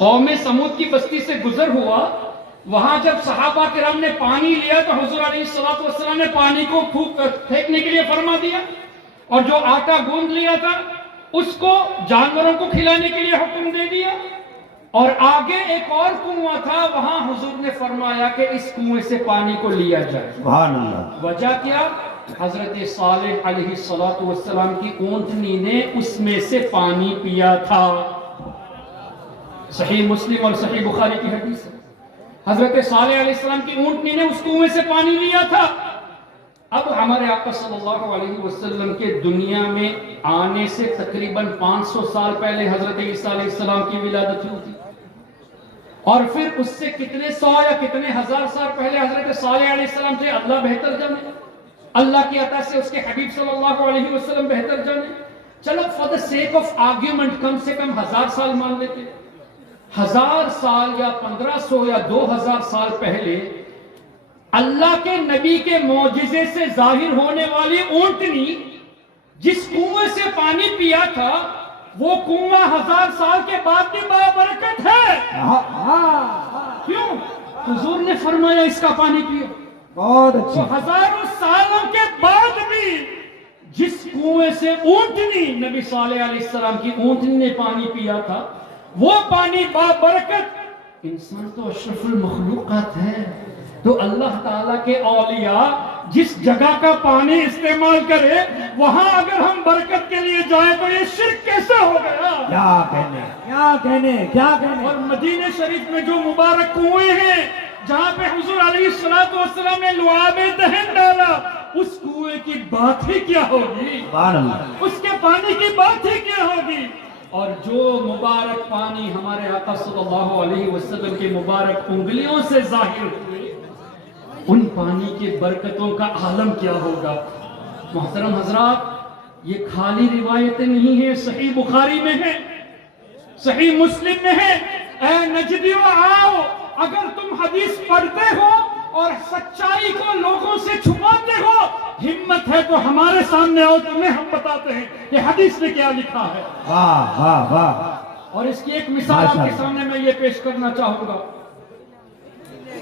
قوم سمود کی بستی سے گزر ہوا، وہاں جب صحابہ کرام نے پانی لیا تو حضور علیہ الصلوۃ والسلام نے پانی کو پھینکنے کے لیے فرما دیا، اور جو آٹا گوندھ لیا تھا اس کو جانوروں کو کھلانے کے لیے حکم دے دیا، اور آگے ایک اور کنواں تھا، وہاں حضور نے فرمایا کہ اس کنویں سے پانی کو لیا جائے۔ سبحان اللہ۔ وجہ کیا؟ حضرت صالح علیہ الصلوۃ والسلام کی اونٹنی نے اس میں سے پانی پیا تھا۔ صحیح مسلم اور صحیح بخاری کی حدیث ہے، حضرت صالح علیہ السلام کی اونٹنی نے اس کنویں سے پانی لیا تھا۔ اب ہمارے آقا صلی اللہ علیہ وسلم کے دنیا میں آنے سے تقریباً 500 سال پہلے حضرت عیسیٰ علیہ السلام کی ولادت ہوئی تھی، اور پھر اس سے کتنے سو یا کتنے ہزار سال پہلے حضرت صالح علیہ السلام سے اللہ بہتر جانے، اللہ کی عطا سے اس کے حبیب صلی اللہ علیہ وسلم بہتر جانے۔ چلو for the sake of argument کم سے کم 1000 سال مان لیتے، 1000 سال یا 1500 یا 2000 سال پہلے اللہ کے نبی کے معجزے سے ظاہر ہونے والی اونٹنی جس کنویں سے پانی پیا تھا، وہ کنواں 1000 سال کے بعد بھی بابرکت ہے۔ کیوں؟ حضور نے فرمایا اس کا پانی پیو۔ بہت تو اچھا۔ ہزاروں سالوں کے بعد بھی جس کنویں سے اونٹنی نبی صالح علیہ السلام کی اونٹنی نے پانی پیا تھا، وہ پانی بابرکت۔ انسان تو اشرف المخلوقات ہے، تو اللہ تعالیٰ کے اولیاء جس جگہ کا پانی استعمال کرے وہاں اگر ہم برکت کے لیے جائیں تو یہ شرک کیسے ہو گیا؟ کیا کہنے، کیا کہنے، کیا کہنے۔ اور مدینہ شریف میں جو مبارک کنویں ہیں جہاں پہ حضور علیہ السلام نے لعاب دہن ڈالا، اس کنویں کی بات ہی کیا ہوگی، سبحان اللہ۔ اس کے پانی کی بات ہی کیا ہوگی۔ اور جو مبارک پانی ہمارے آقا صلی اللہ علیہ وسلم کے مبارک انگلیوں سے ظاہر ہوئے، ان پانی کے برکتوں کا عالم کیا ہوگا۔ محترم حضرات، یہ خالی روایتیں نہیں ہیں، صحیح بخاری میں ہے، صحیح مسلم میں ہے۔ اے نجدیو آؤ، اگر تم حدیث پڑھتے ہو اور سچائی کو لوگوں سے چھپاتے ہو، ہمت ہے تو ہمارے سامنے آؤ، تمہیں ہم بتاتے ہیں کہ حدیث میں کیا لکھا ہے۔ واہ واہ واہ۔ اور اس کی ایک مثال آپ کے سامنے میں یہ پیش کرنا چاہوں گا،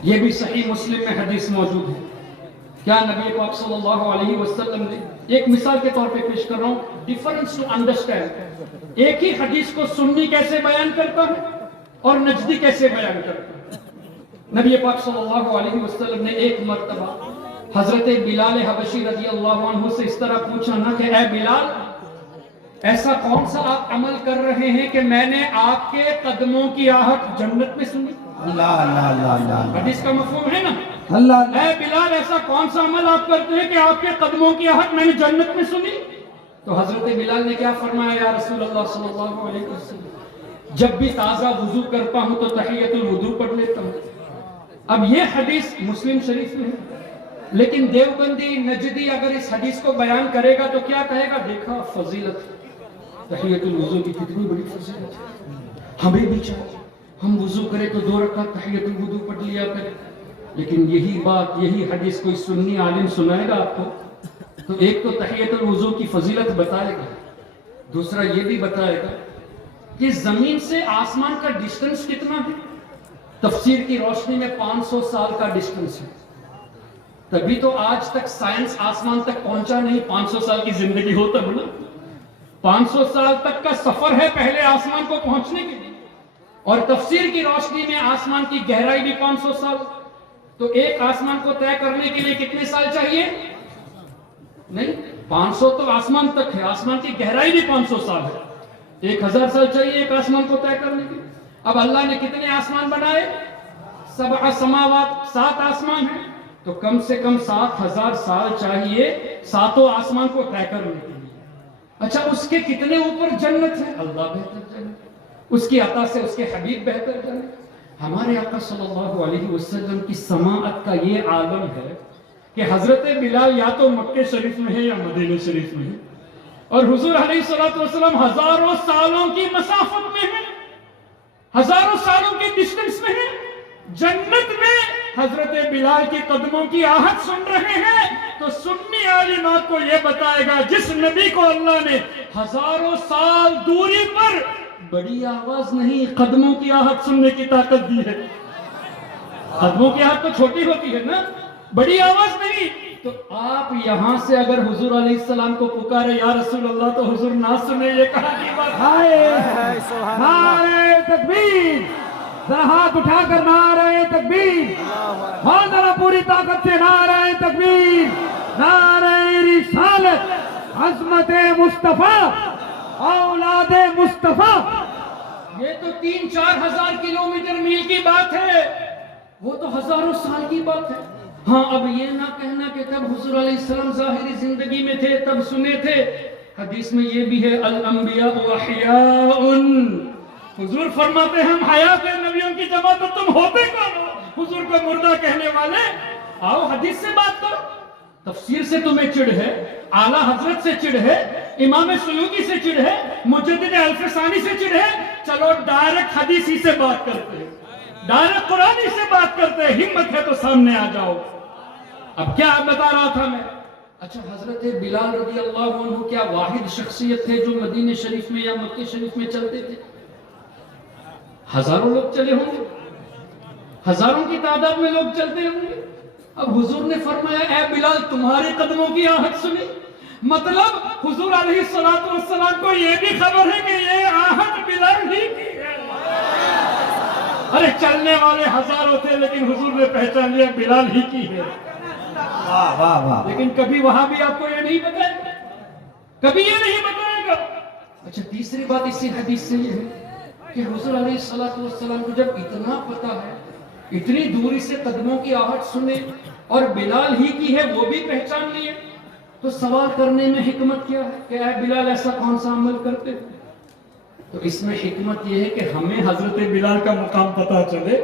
یہ بھی صحیح مسلم میں حدیث موجود ہے۔ کیا نبی پاک صلی اللہ علیہ وسلم نے، ایک مثال کے طور پہ پیش کر رہا ہوں، ڈیفرنس ٹو انڈرسٹینڈ، ایک ہی حدیث کو سنی کیسے بیان کرتا ہے اور نجدی کیسے بیان کرتا ہے۔ نبی پاک صلی اللہ علیہ وسلم نے ایک مرتبہ حضرت بلال حبشی رضی اللہ عنہ سے اس طرح پوچھا نا کہ اے بلال، ایسا کون سا آپ عمل کر رہے ہیں کہ میں نے آپ کے قدموں کی آہٹ جنت میں سنی؟ اللہ اللہ اللہ اللہ۔ حدیث کا مفہوم ہے نا، اللہ۔ اے بلال ایسا کون سا عمل آپ کرتے ہیں کہ آپ کے قدموں کی آہٹ میں نے جنت میں سنی؟ تو حضرت بلال نے کیا فرمایا؟ یا رسول اللہ صلی اللہ علیہ وسلم، جب بھی تازہ وضو کرتا ہوں تو تحیۃ الوضو پڑھ لیتا ہوں۔ اب یہ حدیث مسلم شریف میں ہے، لیکن دیوبندی نجدی اگر اس حدیث کو بیان کرے گا تو کیا کہے گا؟ دیکھا فضیلت تحیۃ الوضو کی کتنی بڑی فضیلت ہے، ہمیں بھی چاہیے ہم وضو کریں تو 2 رکعت تحیۃ الوضو پڑھ لیا کریں۔ لیکن یہی بات، یہی حدیث کوئی سنی عالم سنائے گا آپ کو تو ایک تو تحیۃ الوضو کی فضیلت بتائے گا، دوسرا یہ بھی بتائے گا کہ زمین سے آسمان کا ڈسٹنس کتنا ہے۔ تفسیر کی روشنی میں 500 سال کا ڈسٹنس ہے، تبھی تو آج تک سائنس آسمان تک پہنچا نہیں۔ 500 سال کی زندگی ہو تب نا، 500 سال تک کا سفر ہے پہلے آسمان کو پہنچنے کے لیے، اور تفسیر کی روشنی میں آسمان کی گہرائی بھی 500 سال، تو ایک آسمان کو طے کرنے کے لیے کتنے سال چاہیے؟ نہیں، 500 تو آسمان تک ہے، آسمان کی گہرائی بھی 500 سال ہے، 1000 سال چاہیے ایک آسمان کو طے کرنے کے لیے۔ اب اللہ نے کتنے آسمان بنائے؟ 7 سماوات، 7 آسمان ہیں، تو کم سے کم 7000 سال چاہیے 7 آسمان کو طے کرنے کے لیے۔ اچھا، اس کے کتنے اوپر جنت ہے؟ اللہ بہتر جانے، اس کی عطا سے اس کے حبیب بہتر جانے۔ ہمارے آقا صلی اللہ علیہ وسلم کی سماعت کا یہ عالم ہے کہ حضرت بلال یا تو مکہ شریف میں ہے یا مدینہ شریف میں ہے، اور حضور علیہ السلام ہزاروں سالوں کی مسافت میں ہے، ہزاروں سالوں کے ڈسٹنس میں ہے، جنت میں حضرت بلال کے قدموں کی آہٹ سن رہے ہیں۔ تو سنی عالمات کو یہ بتائے گا جس نبی کو اللہ نے ہزاروں سال دوری پر بڑی آواز نہیں، قدموں کی آہٹ سننے کی طاقت دی ہے. قدموں کی آہٹ تو چھوٹی ہوتی ہے نا، بڑی آواز نہیں. تو آپ یہاں سے اگر حضور علیہ السلام کو پکارے یا رسول اللہ تو حضور نہ سنے، یہ کہاں کی بات ہے؟ نعرہ تکبیر، ذرا ہاتھ اٹھا کر نعرہ تکبیر، ہاں ذرا پوری طاقت سے نعرہ تکبیر، نعرہ رسالت، عظمت مصطفیٰ، اولاد مصطفیٰ. یہ تو 3-4 ہزار کلومیٹر میل کی بات ہے، وہ تو ہزاروں سال کی بات ہے. ہاں اب یہ نہ کہنا کہ تب حضور علیہ السلام ظاہری زندگی میں تھے تب سنے تھے. حدیث میں یہ بھی ہے الانبیاء احیاء، حضور فرماتے ہیں ہم حیات نبیوں کی جمع، تو تم ہوتے کون ہو حضور کو مردہ کہنے والے؟ آؤ حدیث سے بات کرو. تفسیر سے تمہیں چڑ ہے، اعلیٰ حضرت سے چڑ ہے، امام سیوطی سے چڑ ہے، مجدد الفسانی سے چڑ ہے. چلو ڈائریکٹ حدیثی سے بات کرتے ہیں، ڈائریکٹ قرآنی سے بات کرتے ہیں. ہمت ہے تو سامنے آ جاؤ. اب کیا بتا رہا تھا میں؟ اچھا حضرت بلال رضی اللہ عنہ کیا واحد شخصیت تھے جو مدینہ شریف میں یا مکہ شریف میں چلتے تھے؟ ہزاروں لوگ چلے ہوں گے، ہزاروں کی تعداد میں لوگ چلتے ہوں گے. اب حضور نے فرمایا اے بلال تمہارے قدموں کی آہٹ سنی. مطلب حضور علیہ السلام کو یہ بھی خبر ہے کہ یہ آہٹ بلال ہی کی ہے. ارے چلنے والے ہزاروں تھے لیکن حضور نے پہچان لیا بلال ہی کی ہے. واہ واہ واہ. لیکن کبھی وہاں بھی آپ کو یہ نہیں بتائے گا، کبھی یہ نہیں بتائے گا. اچھا تیسری بات اسی حدیث سے یہ ہے کہ حضور علیہ السلام کو جب اتنا پتا ہے، اتنی دوری سے قدموں کی آہٹ سنے اور بلال ہی کی ہے وہ بھی پہچان لیے، تو سوال کرنے میں حکمت کیا ہے کہ اے بلال ایسا کون سا عمل کرتے ہیں؟ تو اس میں حکمت یہ ہے کہ ہمیں حضرت بلال کا مقام پتا چلے.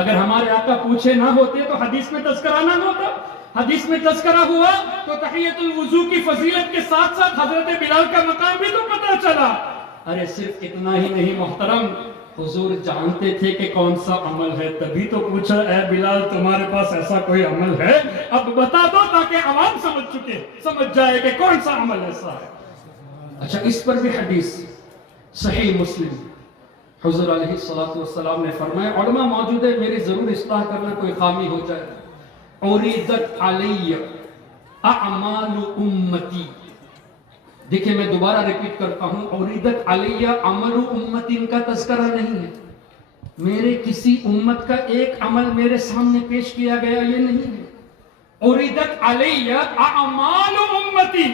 اگر ہمارے آقا پوچھے نہ ہوتے تو حدیث میں تذکرہ نہ ہوتا. حدیث میں تذکرہ ہوا تو تحیۃ الوضو کی فضیلت کے ساتھ ساتھ حضرت بلال کا مقام بھی تو پتا چلا. ارے صرف اتنا ہی نہیں محترم، حضور جانتے تھے کہ کون سا عمل ہے، تبھی تو پوچھا اے بلال تمہارے پاس ایسا کوئی عمل ہے؟ اب بتا دو تاکہ عوام سمجھ جائے کہ کون سا عمل ایسا ہے. اچھا اس پر بھی حدیث صحیح مسلم، حضور علیہ السلام نے فرمایا، علماء موجود ہے میری ضرور اصلاح کرنا کوئی خامی ہو جائے. عریضت علی اعمال امتی. دیکھیں میں دوبارہ ریپیٹ کرتا ہوں، عریضت علی عمل امتی ان کا تذکرہ نہیں ہے. میرے کسی امت کا ایک عمل میرے سامنے پیش کیا گیا یہ نہیں ہے. عریضت علی اعمال امتی،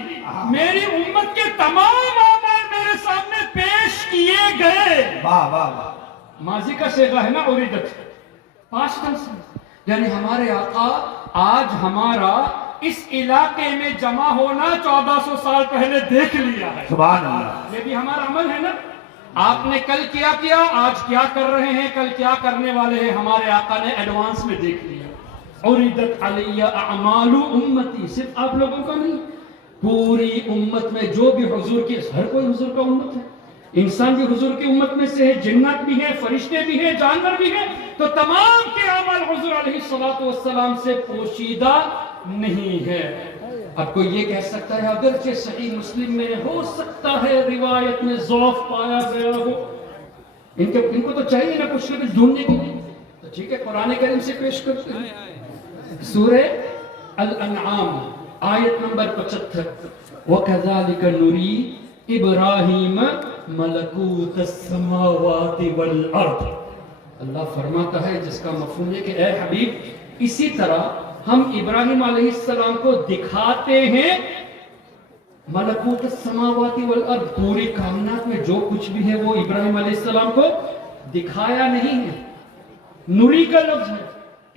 میری امت کے تمام اعمال میرے سامنے پیش کیے گئے. واہ واہ واہ. ماضی کا صیغہ ہے نا عریضت، پاسٹ ٹینس، یعنی ہمارے آقا آج ہمارا اس علاقے میں جمع ہونا 1400 سال پہلے دیکھ لیا ہے. سبحان اللہ. یہ بھی ہمارا عمل ہے نا. آپ نے کل کیا آج کیا کر رہے ہیں، کل کیا کرنے والے ہیں، ہمارے آقا نے ایڈوانس میں دیکھ لیا. عریضت علی اعمال امتی، صرف آپ لوگوں کا نہیں، پوری امت میں جو بھی حضور کی، ہر کوئی حضور کا امت ہے. انسان بھی حضور کی امت میں سے ہے، جنات بھی ہیں، فرشتے بھی ہیں، جانور بھی ہیں. تو تمام کے عمل حضور علیہ السلام سے پوشیدہ نہیں ہے. اب کوئی یہ کہہ سکتا ہے اگرچہ صحیح مسلم میں ہو سکتا ہے روایت میں ضعف پایا گیا ہو، ان کو تو چاہیے نا کچھ نہ کچھ ڈھونڈنے کے لیے، تو ٹھیک ہے قرآن کریم سے پیش کرتے ہیں. سورہ الانعام آیت نمبر 75، وَكَذَلِكَ نُرِي إِبْرَاهِيمَ مَلَكُوتَ السَّمَاوَاتِ وَالْأَرْضِ. اللہ فرماتا ہے جس کا مفہوم ہے کہ اے حبیب اسی طرح ہم ابراہیم علیہ السلام کو دکھاتے ہیں ملکوت السماوات والارض، پوری کائنات میں جو کچھ بھی ہے وہ ابراہیم علیہ السلام کو دکھایا نہیں ہے. نوری کا لفظ ہے،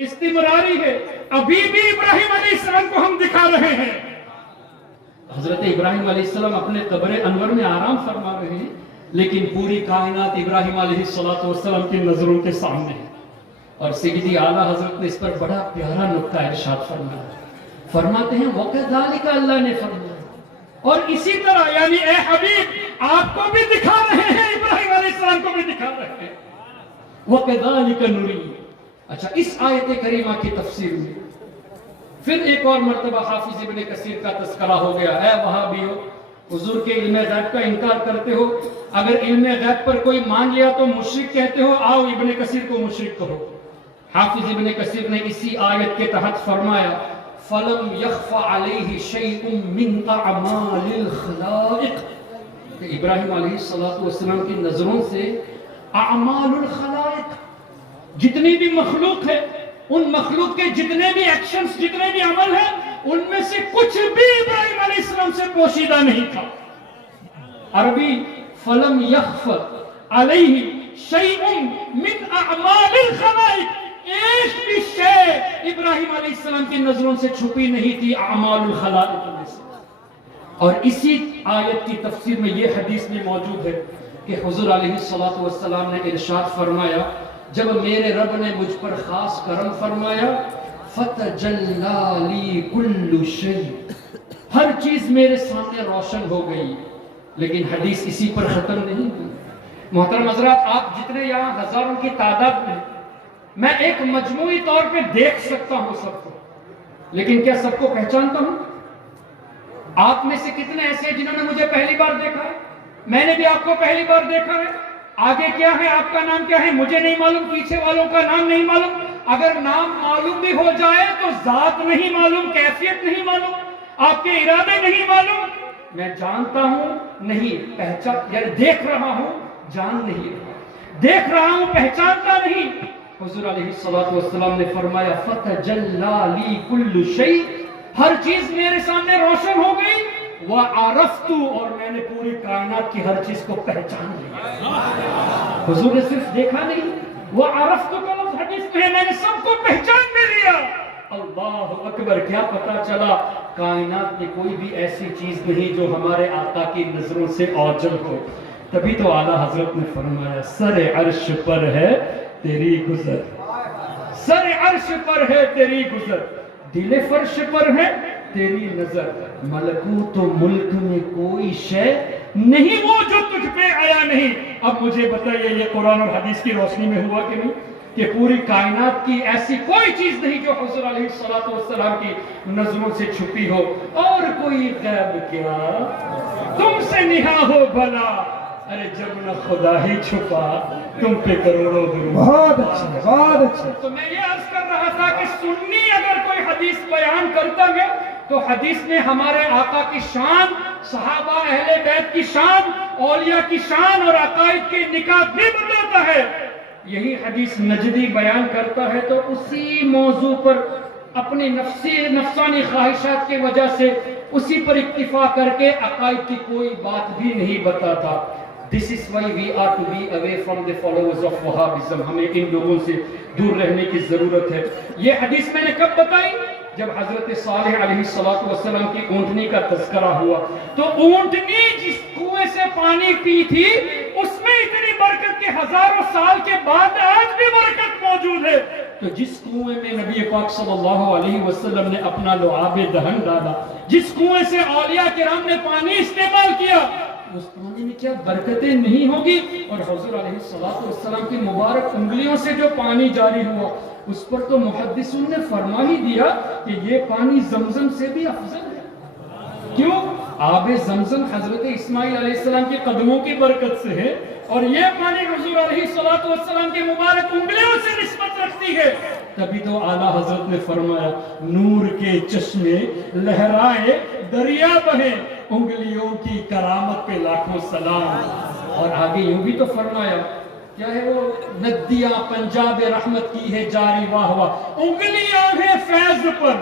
استمراری ہے، ابھی بھی ابراہیم علیہ السلام کو ہم دکھا رہے ہیں. حضرت ابراہیم علیہ السلام اپنے قبر انور میں آرام فرما رہے ہیں، لیکن پوری کائنات ابراہیم علیہ السلام کی نظروں کے سامنے ہے. اور سیدی اعلیٰ حضرت نے اس پر بڑا پیارا نکتہ ارشاد فرمایا. فرماتے ہیں وَكَذَلِكَ، اللہ نے فرمایا اور اسی طرح، یعنی اے حبیب آپ کو بھی دکھا رہے ہیں، ابراہیم علیہ السلام کو بھی دکھا رہے ہیں. وَكَذَلِكَ نُرِي. اچھا اس آیت کریمہ کی تفسیر میں پھر ایک اور مرتبہ حافظ ابن کثیر کا تذکرہ ہو گیا. اے وہابیو حضور کے علم غیب کا انکار کرتے ہو. اگر علم غیب پر کوئی مان لیا تو مشرک کہتے ہو. آؤ ابن کثیر کو مشرک کہو. حافظ ابن کثیر نے اسی آیت کے تحت فرمایا فَلَمْ يَخْفَ عَلَيْهِ شَيْءٌ مِّنْ أَعْمَالِ الْخَلَائِقِ کہ ابراہیم علیہ السلام کی نظروں سے اعمال الخلائق جتنی بھی مخلوق ہے ان مخلوق کے جتنے بھی ایکشنز جتنے بھی عمل ہیں ان میں سے کچھ بھی ابراہیم علیہ السلام سے پوشیدہ نہیں تھا. عربی فَلَمْ يَخْفَ عَلَيْهِ شَيْءٌ مِّنْ أَعْمَالِ الْخَلَائِقِ ایک بھی شے ابراہیم علیہ السلام کی نظروں سے چھپی نہیں تھی اعمال الخلائق میں سے. اور اسی آیت کی تفسیر میں یہ حدیث بھی موجود ہے کہ حضور علیہ السلام نے ارشاد فرمایا جب میرے رب نے مجھ پر خاص کرم فرمایا فَتَجَلَّى لِي كُلُّ شَيْءٍ ہر چیز میرے سامنے روشن ہو گئی. لیکن حدیث اسی پر ختم نہیں ہوئی. محترم حضرات آپ جتنے یہاں ہزاروں کی تعداد میں ایک مجموعی طور پہ دیکھ سکتا ہوں سب کو لیکن کیا سب کو پہچانتا ہوں؟ آپ میں سے کتنے ایسے ہیں جنہوں نے مجھے پہلی بار دیکھا ہے؟ میں نے بھی آپ کو پہلی بار دیکھا ہے. آگے کیا ہے آپ کا نام کیا ہے مجھے نہیں معلوم پیچھے والوں کا نام نہیں معلوم. اگر نام معلوم بھی ہو جائے تو ذات نہیں معلوم کیفیت نہیں معلوم آپ کے ارادے نہیں معلوم. میں جانتا ہوں نہیں پہچان یعنی دیکھ رہا ہوں جان نہیں رہا دیکھ رہا ہوں پہچانتا نہیں. حضور علیہ السلام نے فرمایا فَتَجَلَّى لِي كُلُّ شَيْءٍ ہر چیز میرے سامنے روشن ہو گئی. وَعَرَفْتُ اور میں نے پوری کائنات کی ہر چیز کو پہچان لیا. حضور نے صرف دیکھا نہیں وَعَرَفْتُ کا لفظ حدیث میں ہے میں نے سب کو پہچان بھی لیا. اللہ اکبر. کیا پتا چلا کائنات میں کوئی بھی ایسی چیز نہیں جو ہمارے آقا کی نظروں سے اوجل ہو. تبھی تو اعلیٰ حضرت نے فرمایا سر عرش پر ہے تیری گزر سر عرش پر ہے تیری گزر دل فرش پر ہے تیری نظر ملکوت و ملک میں کوئی شے نہیں وہ جو تجھ پہ آیا نہیں. اب مجھے بتائیے یہ قرآن اور حدیث کی روشنی میں ہوا کہ نہیں کہ پوری کائنات کی ایسی کوئی چیز نہیں جو حضور علیہ السلام کی نظروں سے چھپی ہو. اور کوئی غیب کیا تم سے نہا ہو بھلا ارے جب نہ خدا ہی چھپا تم پہ کروڑوں درود. بہت اچھا بہت اچھا. تو میں یہ عرض کر رہا تھا کہ سنی اگر کوئی حدیث بیان کرتا ہے تو حدیث میں ہمارے آقا کی شان صحابہ اہل بیت کی شان اولیاء کی شان اور عقائد کے نکات بھی بتاتا ہے. یہی حدیث نجدی بیان کرتا ہے تو اسی موضوع پر اپنی نفسانی خواہشات کی وجہ سے اسی پر اکتفا کر کے عقائد کی کوئی بات بھی نہیں بتاتا. This is why we are to be away from the followers of Wahhabism. ہمیں ان لوگوں سے دور رہنے کی ضرورت ہے. یہ حدیث میں نے کب بتائی جب حضرت صالح علیہ السلام کی اونٹنی کا تذکرہ ہوا تو اونٹنی جس کنویں سے پانی پی تھی اس میں اتنی برکت کے ہزاروں سال کے بعد آج بھی برکت موجود ہے. تو جس کنویں میں نبی پاک صلی اللہ علیہ وسلم نے اپنا لعاب دہن ڈالا جس کنویں سے اولیاء کرام نے پانی استعمال کیا اس پانی میں کیا برکتیں نہیں ہوگی. اور حضور علیہ السلام کی مبارک انگلیوں سے جو پانی جاری ہوا اس پر تو محدثون نے فرما ہی دیا کہ یہ پانی زمزم سے بھی افضل ہے. کیوں؟ آب زمزم حضرت اسماعیل علیہ السلام کے قدموں کی برکت سے ہے اور یہ پانی حضور علیہ السلام کے مبارک انگلیوں سے نسبت رکھتی ہے. تبھی تو اعلیٰ حضرت نے فرمایا نور کے چشمے لہرائے دریا بہے انگلیوں کی کرامت پہ لاکھوں سلام. اور آگے یوں بھی تو فرمایا کیا ہے وہ ندیاں پنجاب رحمت کی ہے جاری واہ واہ انگلیاں ہیں فیض پر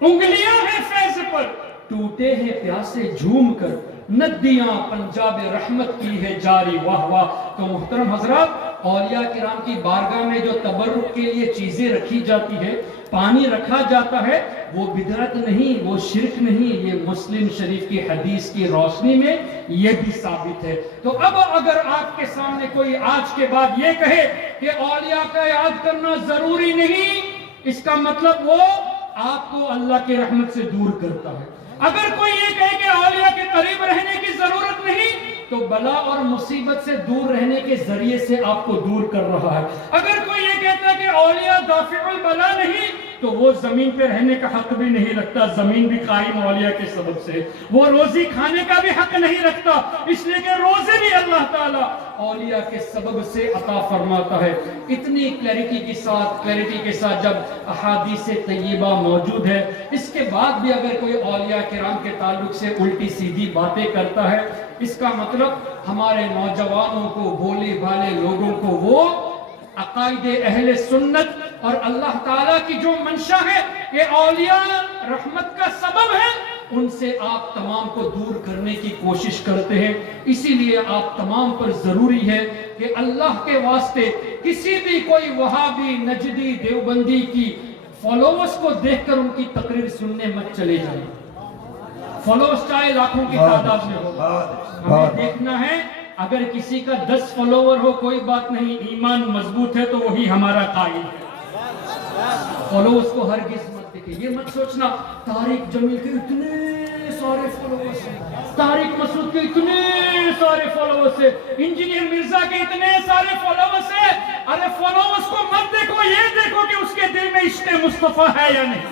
انگلیاں ہیں فیض پر ٹوٹے ہیں پیاسے جھوم کر ندیاں پنجاب رحمت کی ہے جاری واہ واہ. تو محترم حضرات اولیاء کرام کی بارگاہ میں جو تبرک کے لیے چیزیں رکھی جاتی ہے پانی رکھا جاتا ہے وہ بدعت نہیں وہ شرک نہیں. یہ مسلم شریف کی حدیث کی روشنی میں یہ بھی ثابت ہے. تو اب اگر آپ کے سامنے کوئی آج کے بعد یہ کہے کہ اولیاء کا یاد کرنا ضروری نہیں اس کا مطلب وہ آپ کو اللہ کی رحمت سے دور کرتا ہے. اگر کوئی یہ کہے کہ اولیاء کے قریب رہنے کی ضرورت نہیں تو بلا اور مصیبت سے دور رہنے کے ذریعے سے آپ کو دور کر رہا ہے. اگر کوئی یہ کہتا ہے کہ اولیاء دافع البلا نہیں تو وہ زمین پہ رہنے کا حق بھی نہیں رکھتا. زمین بھی قائم اولیاء کے سبب سے. وہ روزی کھانے کا بھی حق نہیں رکھتا, اس لیے کہ روزے بھی اللہ تعالیٰ اولیاء کے سبب سے عطا فرماتا ہے. اتنی کلیئرٹی کے ساتھ جب احادیث طیبہ موجود ہے, اس کے بعد بھی اگر کوئی اولیاء کرام کے تعلق سے الٹی سیدھی باتیں کرتا ہے, اس کا مطلب ہمارے نوجوانوں کو, بھولے بھالے لوگوں کو وہ عقائد اہل سنت اور اللہ تعالیٰ کی جو منشا ہے کہ اولیاء رحمت کا سبب ہے, ان سے آپ تمام کو دور کرنے کی کوشش کرتے ہیں. اسی لیے آپ تمام پر ضروری ہے کہ اللہ کے واسطے کسی بھی کوئی وہابی, نجدی, دیوبندی کی فالوورز کو دیکھ کر ان کی تقریر سننے مت چلے جائیں. فالوورز چاہے لاکھوں کی تعداد میں ہو, ہمیں دیکھنا ہے اگر کسی کا 10 فالوور ہو کوئی بات نہیں, ایمان مضبوط ہے تو وہی ہمارا قائد ہے. فالوورز کو ہرگز مت دیکھیں. یہ مت سوچنا طارق جمیل کے اتنے سارے فالوورز ہیں, طارق مسعود کے اتنے سارے فالوورز ہیں, انجینئر مرزا کے اتنے سارے فالوورز ہیں. ارے فالوورز کو مت دیکھو, یہ دیکھو کہ اس کے دل میں عشق مصطفیٰ ہے یا نہیں.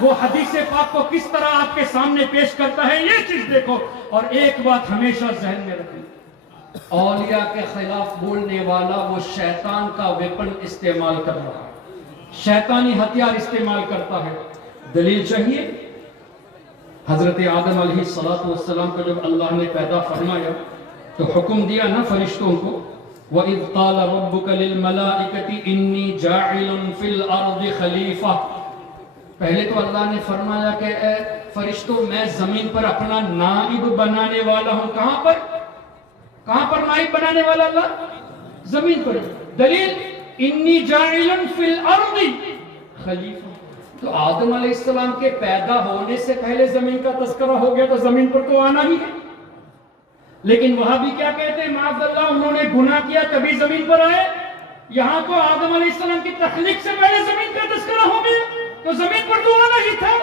وہ حدیث پاک کو کس طرح آپ کے سامنے پیش کرتا ہے, یہ چیز دیکھو. اور ایک بات ہمیشہ ذہن میں رکھیں, اولیاء کے خلاف بولنے والا وہ شیطان کا ویپن استعمال کر رہا ہے, شیطانی ہتھیار استعمال کرتا ہے. دلیل چاہیے؟ حضرت آدم علیہ السلام کو جب اللہ نے پیدا فرمایا تو حکم دیا نا فرشتوں کو, وَإِذْ قَالَ رَبُّكَ لِلْمَلَائِكَةِ إِنِّي جَاعِلٌ فِي الْأَرْضِ خَلِيفَةً. پہلے تو اللہ نے فرمایا کہ اے فرشتوں, میں زمین پر اپنا نائب بنانے والا ہوں. کہاں پر نائب بنانے والا اللہ؟ زمین پر. دلیل انی جاعل فی الارض خلیفہ. تو آدم علیہ السلام کے پیدا ہونے سے پہلے زمین کا تذکرہ ہو گیا تو زمین پر تو آنا ہی ہے. لیکن وہاں بھی کیا کہتے ہیں, معاذ اللہ انہوں نے گناہ کیا تبھی زمین پر آئے. یہاں تو آدم علیہ السلام کی تخلیق سے پہلے زمین کا تذکرہ ہو گیا تو زمین پر تو آنا ہی تھا.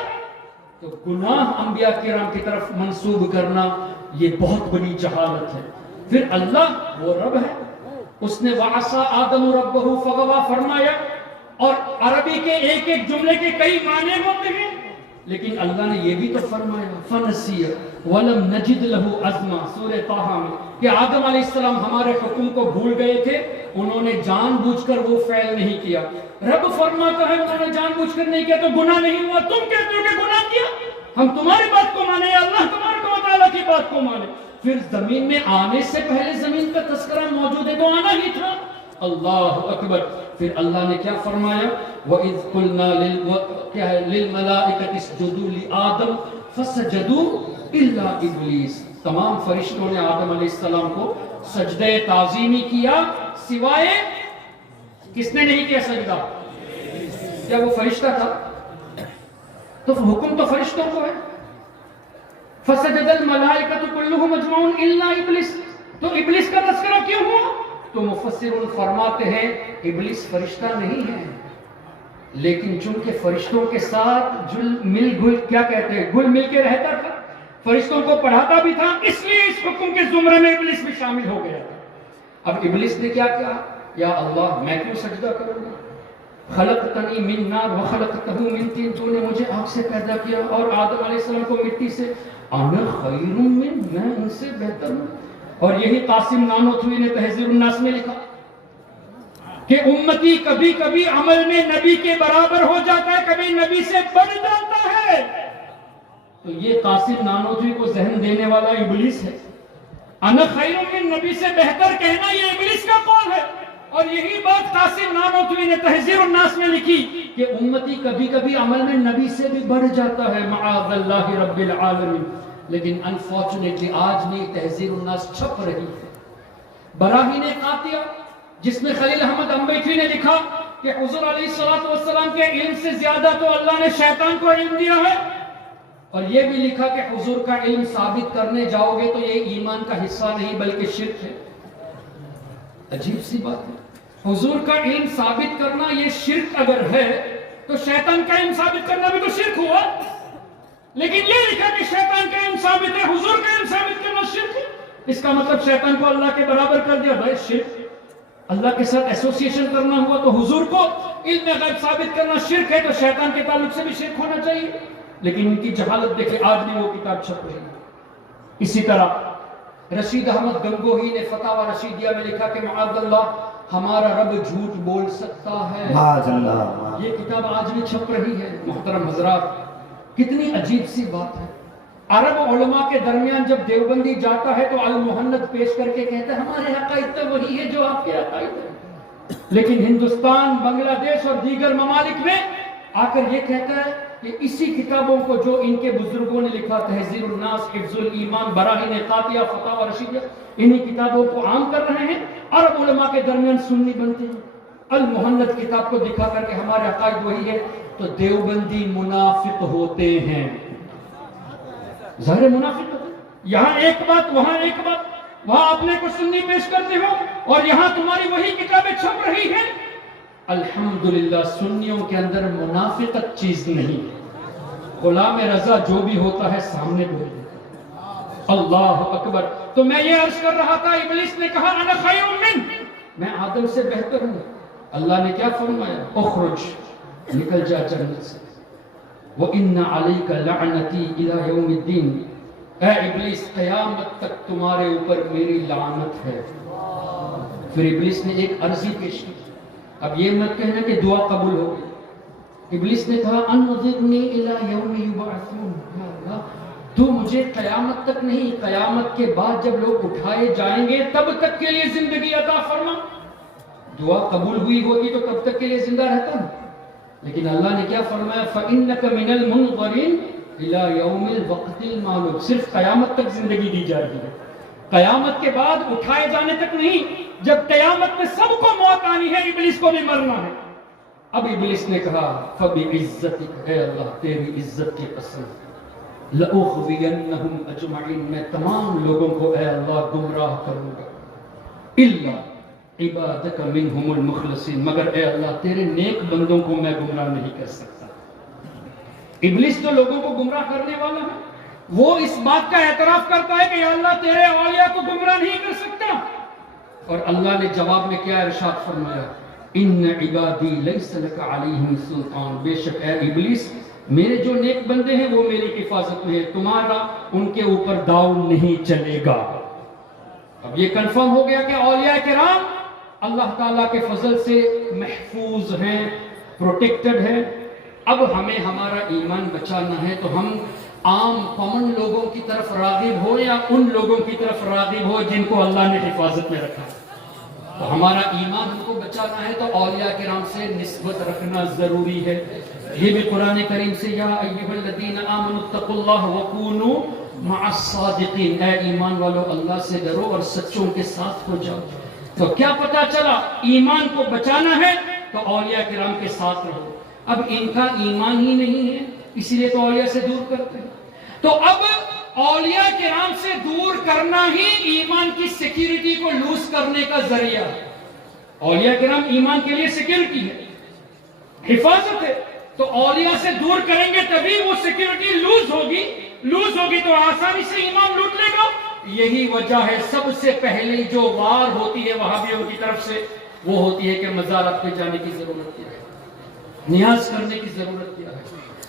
تو گناہ انبیاء کرام کی طرف منسوب کرنا یہ بہت بڑی جہالت ہے. پھر اللہ وہ رب ہے, اس نے وَعَصَىٰ آدَمُ رَبَّهُ فَغَوَىٰ فرمایا, اور عربی کے ایک ایک جملے کے کئی معنی ہوتے ہیں, لیکن اللہ نے یہ بھی تو فرمایا فَنَسِيَ وَلَمْ نَجِدْ لَهُ عَزْمًا سورہ طٰہٰ میں, کہ آدم علیہ السلام ہمارے حکم کو بھول گئے تھے, انہوں نے جان بوجھ کر وہ فعل نہیں کیا. رب فرماتا ہے انہوں نے جان بوجھ کر نہیں کیا تو گناہ نہیں ہوا. تم کہتے ہو کہ گناہ کیا, ہم تمہاری بات کو مانے یا اللہ تبارک و تعالیٰ کی بات کو مانے. پھر زمین میں آنے سے پہلے زمین کا تذکرہ موجود ہے تو آنا ہی تھا. اللہ اکبر. پھر اللہ نے کیا فرمایا, وَإِذْ قُلْنَا لِلْمَلَائِكَةِ اسْجُدُوا لِآدَمَ فَسَجَدُوا إِلَّا إِبْلِيسَ. تمام فرشتوں نے آدم علیہ السلام کو سجدہ تعظیمی کیا, سوائے کس نے نہیں کیا سجدہ؟ کیا وہ فرشتہ تھا؟ تو حکم تو فرشتوں کو ہے. فَسَجَدَ الْمَلَائِكَةُ كُلُّهُمْ أَجْمَعُونَ إِلَّا إِبْلِيسَ. تو ابلیس کا تذکرہ کیوں ہوا؟ تو مفسرون فرماتے ہیں ابلیس فرشتہ نہیں ہے, لیکن چونکہ فرشتوں کے ساتھ گل مل کے رہتا تھا, فرشتوں کو پڑھاتا بھی تھا, اس لیے اس حکم کے زمرے میں ابلیس بھی شامل ہو گیا. اب ابلیس نے کیا کہا, یا اللہ میں کیوں سجدہ کروں گا, خلقتنی من نار وخلقتہ من طین, تو نے مجھے آگ سے پیدا کیا اور آدم علیہ السلام کو مٹی سے, انا خیر من, میں ان سے بہتر ہوں. اور یہی قاسم نانوتوی نے تہذیب الناس میں لکھا کہ امتی کبھی کبھی عمل میں نبی کے برابر ہو جاتا ہے, کبھی نبی سے بڑھ جاتا ہے. تو یہ قاسم نانوتوی کو ذہن دینے والا ابلیس ہے. انا خیر من, نبی سے بہتر کہنا یہ ابلیس کا قول ہے. اور یہی بات قاسم نانوتوی نے تہذیب الناس میں لکھی کہ امتی کبھی کبھی عمل میں نبی سے بھی بڑھ جاتا ہے, معاذ اللہ رب العالمین. لیکن انفارچونیٹلی آج نہیں تہذیب الناس چھپ رہی ہے. براہین قاطعہ جس میں خلیل احمد امبیٹری نے لکھا کہ حضور علیہ السلام کے علم سے زیادہ تو اللہ نے شیطان کو علم دیا ہے, اور یہ بھی لکھا کہ حضور کا علم ثابت کرنے جاؤ گے تو یہ ایمان کا حصہ نہیں بلکہ شرک ہے. عجیب سی بات ہے, حضور کا علم ثابت کرنا یہ شرک اگر ہے تو شیطان کا علم ثابت کرنا بھی تو شرک ہوا. لیکن یہ لکھا کہ شیطان کا علم ثابت ہے, حضور کا علم ثابت کرنا شرک ہے. اس کا مطلب شیطان کو اللہ کے برابر کر دیا. بھائی شرک اللہ کے ساتھ ایسوسیشن کرنا ہوا تو حضور کو علم غیب ثابت کرنا شرک ہے، تو شیطان کے تعلق سے بھی شرک ہونا چاہیے، لیکن ان کی جہالت دیکھیں آج بھی وہ کتاب چھپ رہی ہے۔ اسی طرح رشید احمد گنگوہی نے فتاوی رشیدیہ میں لکھا کہ معاذ اللہ ہمارا رب جھوٹ بول سکتا ہے، معاذ اللہ۔ یہ کتاب آج بھی چھپ رہی ہے۔ محترم حضرات، کتنی عجیب سی بات ہے، عرب علماء کے درمیان جب دیوبندی جاتا ہے تو المحند پیش کر کے کہتا ہے ہمارے عقائد تو وہی ہے جو آپ کے عقائد ہیں، لیکن ہندوستان، بنگلہ دیش اور دیگر ممالک میں آ کر یہ کہتا ہے کہ اسی کتابوں کو جو ان کے بزرگوں نے لکھا، تہذیب الناس، حفظ الایمان، براہین قاطعہ، فتاوی رشیدیہ، انہی کتابوں کو عام کر رہے ہیں، عرب علماء کے درمیان سنی بنتے ہیں۔ المحند کتاب کو دکھا کر کے ہمارے عقائد وہی ہے، تو دیوبندی منافق ہوتے ہیں، ظاہر منافق ہوتے ہیں۔ یہاں ایک بات، وہاں ایک بات، وہاں اپنے کو سنی پیش کرتے ہو اور یہاں تمہاری وہی کتابیں چھپ رہی ہیں۔ الحمدللہ سنیوں کے اندر منافقت چیز نہیں ہے، غلام رضا جو بھی ہوتا ہے سامنے بول دیتا ہے۔ اللہ اکبر۔ تو میں یہ عرض کر رہا تھا، ابلیس نے کہا انا خیر من، میں آدم سے بہتر ہوں۔ اللہ نے کیا فرمایا؟ اخرج، نکل جا جنت سے، وَإِنَّ عَلَيْكَ لَعْنَتِي إِلَى يَوْمِ الدِّينِ، اے ابلیس قیامت تک تمہارے اوپر میری لعنت ہے۔ پھر ابلیس نے ایک عرضی پیش کی، اب یہ مت کہنا کہ دعا قبول ہو گئی۔ ابلیس نے کہا انظرنی الی یوم یبعثون، یا اللہ تو مجھے قیامت تک نہیں، قیامت کے بعد جب لوگ اٹھائے جائیں گے تب تک کے لیے زندگی عطا فرما۔ دعا قبول ہوئی ہوتی تو کب تک کے لیے زندہ رہتا، لیکن اللہ نے کیا فرمایا؟ فَإِنَّكَ مِنَ الْمُنظَرِينَ إِلَى يَوْمِ الْوَقْتِ الْمَعْلُومِ، صرف قیامت تک زندگی دی جائے گی، قیامت کے بعد اٹھائے جانے تک نہیں۔ جب قیامت میں سب کو موت آنی ہے، ابلیس کو بھی مرنا ہے۔ اب ابلیس نے کہا فَبِعِزَّتِكَ، اے اللہ تیری عزت کی قسم، لَأُغْوِيَنَّهُمْ أَجْمَعِينَ، میں تمام لوگوں کو اے اللہ گمراہ کروں گا، إِلَّا عبادك منهم المخلصین، مگر اے اللہ تیرے نیک بندوں کو میں گمراہ نہیں کر سکتا۔ ابلیس تو لوگوں کو گمراہ کرنے والا ہے، وہ اس بات کا اعتراف کرتا ہے کہ یا اللہ تیرے اولیاء کو گمراہ نہیں کر سکتا۔ اور اللہ نے جواب میں کیا ارشاد فرمایا؟ ان عبادی لیس لک علیہم سلطان، بے شک اے ابلیس میرے جو نیک بندے ہیں وہ میری حفاظت میں ہے، تمہارا ان کے اوپر داؤ نہیں چلے گا۔ اب یہ کنفرم ہو گیا کہ اولیاء کرام اللہ تعالیٰ کے فضل سے محفوظ ہیں، پروٹیکٹڈ ہیں۔ اب ہمیں ہمارا ایمان بچانا ہے تو ہم عام کامن لوگوں کی طرف راغب ہو یا ان لوگوں کی طرف راغب ہو جن کو اللہ نے حفاظت میں رکھا۔ تو ہمارا ایمان ہم کو بچانا ہے تو اولیاء کرام سے نسبت رکھنا ضروری ہے۔ یہ بھی قرآن کریم سے یا ایھا الذین آمنوا اتقوا اللہ وکونوا مع الصادقین، اے ایمان والو اللہ سے ڈرو اور سچوں کے ساتھ ہو جاؤ۔ تو کیا پتا چلا؟ ایمان کو بچانا ہے تو اولیاء کرام کے ساتھ رہو۔ اب ان کا ایمان ہی نہیں ہے، اسی لیے تو اولیاء سے دور کرتے ہیں۔ تو اب اولیاء کرام سے دور کرنا ہی ایمان کی سیکیورٹی کو لوز کرنے کا ذریعہ ہے۔ اولیاء کرام ایمان کے لیے سیکیورٹی ہے، حفاظت ہے، تو اولیاء سے دور کریں گے تبھی وہ سیکیورٹی لوز ہوگی تو آسانی سے ایمان لوٹ لے گا۔ یہی وجہ ہے سب سے پہلے جو وار ہوتی ہے وہابیوں کی طرف سے، وہ ہوتی ہے کہ مزارات پہ جانے کی ضرورت کیا ہے، نیاز کرنے کی ضرورت کیا ہے،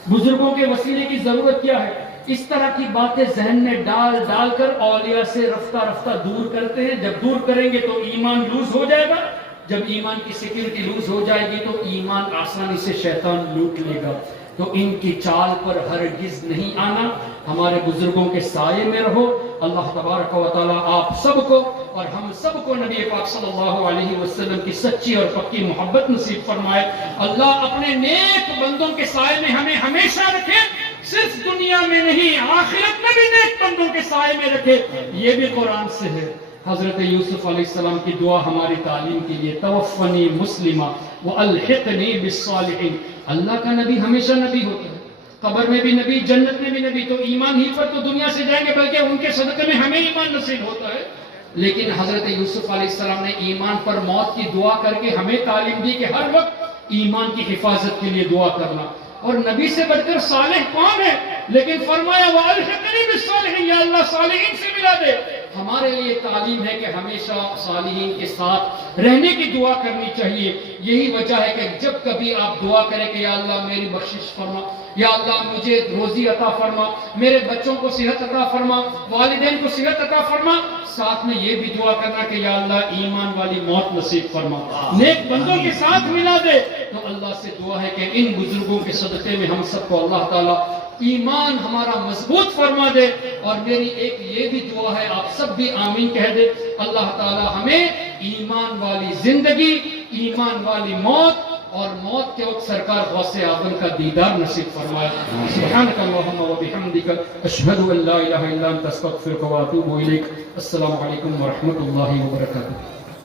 بزرگوں کے وسیلے کی ضرورت کیا ہے۔ اس طرح کی باتیں ذہن میں ڈال کر اولیاء سے رفتہ رفتہ دور کرتے ہیں۔ جب دور کریں گے تو ایمان لوز ہو جائے گا، جب ایمان کی سیکیورٹی لوز ہو جائے گی تو ایمان آسانی سے شیطان لوٹ لے گا۔ تو ان کی چال پر ہرگز نہیں آنا، ہمارے بزرگوں کے سائے میں رہو۔ اللہ تبارک و تعالیٰ آپ سب کو اور ہم سب کو نبی پاک صلی اللہ علیہ وسلم کی سچی اور پکی محبت نصیب فرمائے۔ اللہ اپنے نیک بندوں کے سائے میں ہمیں ہمیشہ رکھے، صرف دنیا میں نہیں آخرت میں بھی نیک بندوں کے سائے میں رکھے۔ یہ بھی قرآن سے ہے۔ حضرت یوسف علیہ السلام کی دعا ہماری تعلیم کے لیے، توفنی مسلمہ والحقنی بالصالحین۔ اللہ کا نبی ہمیشہ نبی ہوتا ہے، قبر میں بھی نبی، جنت میں بھی نبی۔ تو ایمان ہی پر تو دنیا سے جائیں گے، بلکہ ان کے صدقے میں ہمیں ایمان نصیب ہوتا ہے۔ لیکن حضرت یوسف علیہ السلام نے ایمان پر موت کی دعا کر کے ہمیں تعلیم دی کہ ہر وقت ایمان کی حفاظت کے لیے دعا کرنا۔ اور نبی سے بڑھ کر صالح کون ہے؟ لیکن فرمایا وَأَلْحِقْنِي بِالصَّالِحِينَ، یا اللہ صالحین سے ملا دے۔ ہمارے لیے تعلیم ہے کہ ہمیشہ صالحین کے ساتھ رہنے کی دعا کرنی چاہیے. یہی وجہ ہے کہ جب کبھی آپ دعا کریں کہ یا اللہ میری بخشش فرما, یا اللہ مجھے روزی عطا فرما, میرے بچوں کو صحت عطا فرما, والدین کو صحت عطا فرما, ساتھ میں یہ بھی دعا کرنا کہ یا اللہ ایمان والی موت نصیب فرما, نیک بندوں کے ساتھ ملا دے. تو اللہ سے دعا ہے کہ ان بزرگوں کے صدقے میں ہم سب کو اللہ تعالیٰ ایمان ہمارا مضبوط فرما دے. اور میری ایک یہ بھی دعا ہے, آپ سب بھی آمین کہہ دے, اللہ تعالیٰ ہمیں ایمان والی زندگی, ایمان والی موت اور موت کے وقت سرکار غوث اعظم کا دیدار نصیب فرمائے. سبحانک اللہم و بحمدک, اشہد ان لا الہ الا انت, استغفرک و اتوب الیک. السلام علیکم ورحمۃ اللہ وبرکاتہ.